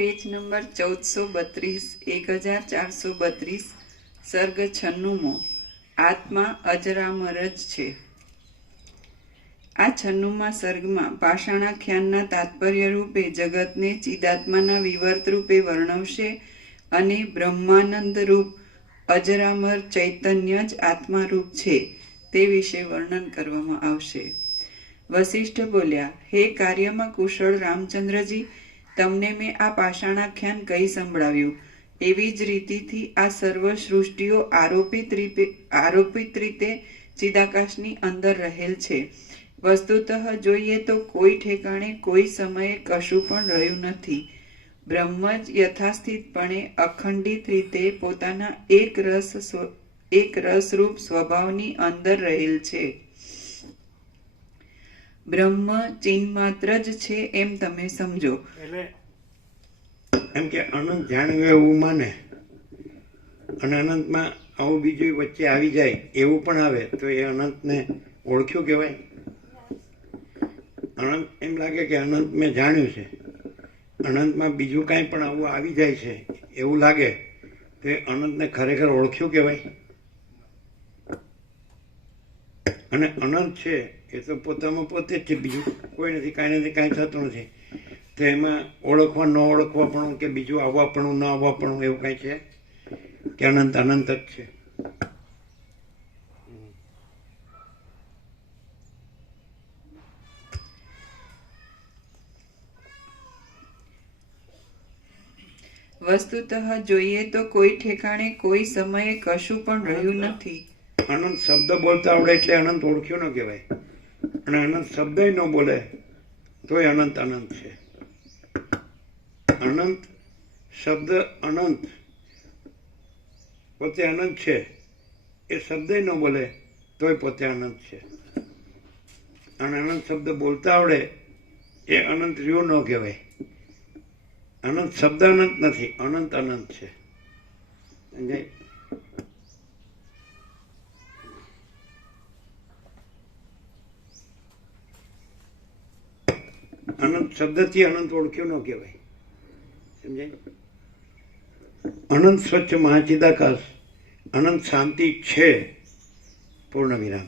Page number 1432 1432 સર્ગ 96મો આત્મા અજરામર જ છે। આ 96મા સર્ગમાં પાષાણાખ્યાનના તાત્પર્ય રૂપે જગતને ચિદાત્માના વિવર્ત રૂપે વર્ણવશે અને બ્રહ્માનંદ રૂપ અજરામર ચૈતન્ય જ આત્મા રૂપ છે તે વિશે વર્ણન કરવામાં આવશે। વશિષ્ઠ બોલ્યા, હે કાર્યમાં કુશળ રામચંદ્રજી, તમને મેં આ પાષાણાખ્યાન કહી સંભળાવ્યું। એવી જ રીતિથી આ સર્વ સૃષ્ટિઓ આરોપિત રીતે ચિદાકાશની અંદર રહેલ છે। વસ્તુતઃ જોઈએ તો કોઈ ઠેકાણે કોઈ સમયે કશું પણ રહ્યું નથી। બ્રહ્મ જ યથાસ્થિતપણે અખંડિત રીતે પોતાના એક રસરૂપ સ્વભાવની અંદર રહેલ છે। બ્રહ્મ ચિન્માત્ર જ છે એમ તમે સમજો। એટલે એમ કે અનંત જાણ્યું એવું માને અને અનંતમાં આવું બીજું વચ્ચે આવી જાય એવું પણ આવે તો એ અનંતને ઓળખ્યું કહેવાય। અનંત એમ લાગે કે અનંત મેં જાણ્યું છે, અનંતમાં બીજું કાંઈ પણ આવું આવી જાય છે એવું લાગે તો એ અનંતને ખરેખર ઓળખ્યું કહેવાય। અને અનંત છે એ તો પોતામાં પોતે જ છે, બીજું કોઈ નથી, કાંઈ નથી, કાંઈ થતું નથી। તો એમાં ઓળખવા ન ઓળખવાપણું કે બીજું આવવાપણું ન આવવાપણું એવું કાંઈ છે કે અનંત અનંત જ છે। વસ્તુતઃ જોઈએ તો કોઈ ઠેકાણે કોઈ સમયે કશું પણ રહ્યું નથી। અનંત શબ્દ બોલતા આવડે એટલે અનંત ઓળખ્યું ન કહેવાય, અને અનંત શબ્દ ન બોલે તોય અનંત અનંત છે। અનંત શબ્દ અનંત પોતે અનંત છે એ શબ્દ ન બોલે તોય પોતે અનંત છે, અને અનંત શબ્દ બોલતા આવડે એ અનંત રહ્યું ન કહેવાય। અનંત શબ્દ અનંત નથી, અનંત અનંત છે। અનંત શબ્દથી અનંત ઓળખ્યું ન કહેવાય, સમજાય? અનંત સ્વચ્છ મહાચિદાકાશ, અનંત શાંતિ છે, પૂર્ણ વિરામ।